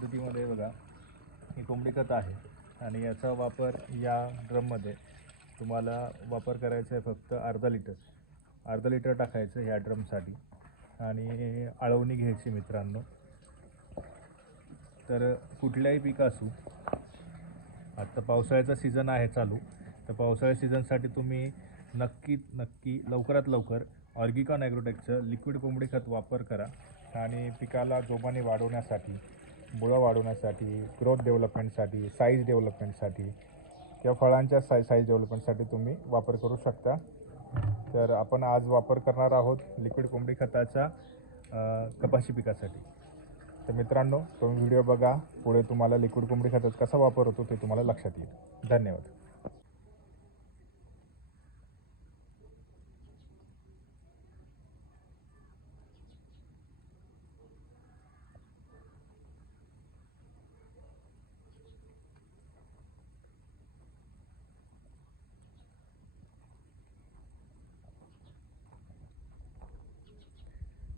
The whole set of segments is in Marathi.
पद्धतीमध्ये बघा ही कोंबडी खत आहे. आणि याचा वापर या ड्रममध्ये तुम्हाला वापर करायचा आहे फक्त अर्धा लिटर. अर्धा लिटर टाकायचं ह्या ड्रमसाठी. आणि आळवणी घ्यायची मित्रांनो. तर कुठल्याही पीक असू आत्ता पावसाळ्याचा सीझन आहे चालू तर पावसाळ्या सीझनसाठी तुम्ही नक्की नक्की लवकरात लवकर ऑर्गिकॉन ॲग्रोटेकचं लिक्विड कोंबडी खत वापर करा. आणि पिकाला जोमाने वाढवण्यासाठी मुळं वाढवण्यासाठी ग्रोथ डेव्हलपमेंटसाठी साईज डेव्हलपमेंटसाठी किंवा फळांच्या साई साईज डेव्हलपमेंटसाठी तुम्ही वापर करू शकता. तर आपण आज वापर करणार आहोत लिक्विड कोंबडी खताचा कपाशी पिकासाठी. तर मित्रांनो तुम्ही व्हिडिओ बघा. पुढे तुम्हाला लिक्विड कोंबडी खतात कसा वापर होतो ते तुम्हाला लक्षात येईल. धन्यवाद.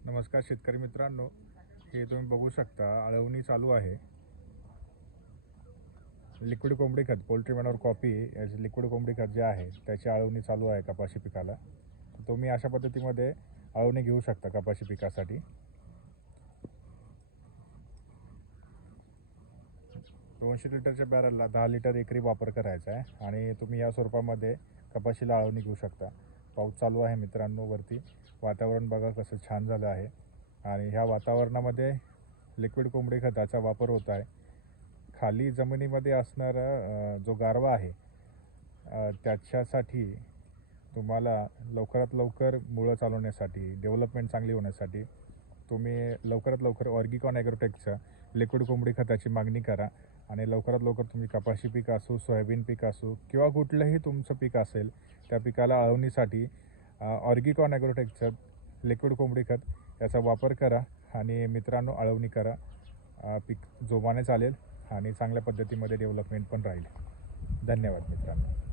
नमस्कार शेतकरी मित्रांनो हे तुम्ही बघू शकता आळवणी चालू आहे. लिक्विड कोंबडी खत पोल्ट्री मॅनवर कॉपी याचे लिक्विड कोंबडी खत जे आहे त्याची आळवणी चालू आहे कपाशी पिकाला. तर तुम्ही अशा पद्धतीमध्ये आळवणी घेऊ शकता कपाशी पिकासाठी. दोनशे लिटरच्या बॅरलला दहा लिटर एकरी वापर करायचा आहे आणि तुम्ही या स्वरूपामध्ये कपाशीला आळवणी घेऊ शकता. पाऊस चालू आहे मित्रांनो वरती. वातावरण बघा कसं छान झालं आहे. आणि ह्या वातावरणामध्ये लिक्विड कोंबडी खताचा वापर होत आहे. खाली जमिनीमध्ये असणारा जो गारवा आहे त्याच्यासाठी तुम्हाला लवकरात लवकर मुळं चालवण्यासाठी डेव्हलपमेंट चांगली होण्यासाठी तुम्ही लवकरात लवकर ऑर्गिकॉन ॲग्रोटेकच्या लिक्विड कोंबडी खताची मागणी करा आणि लवकरात लवकर तुम्ही कपाशी पीक असो सोयाबीन पीक असो किंवा कुठलंही तुमचं पीक असेल त्या पिकाला अळवणीसाठी ऑर्गिकॉन ॲग्रोटेकचं लिक्विड कोंबडी खत याचा वापर करा आणि मित्रांनो अळवणी करा. पीक जोमाने चालेल आणि चांगल्या पद्धतीमध्ये डेव्हलपमेंट पण राहील. धन्यवाद मित्रांनो.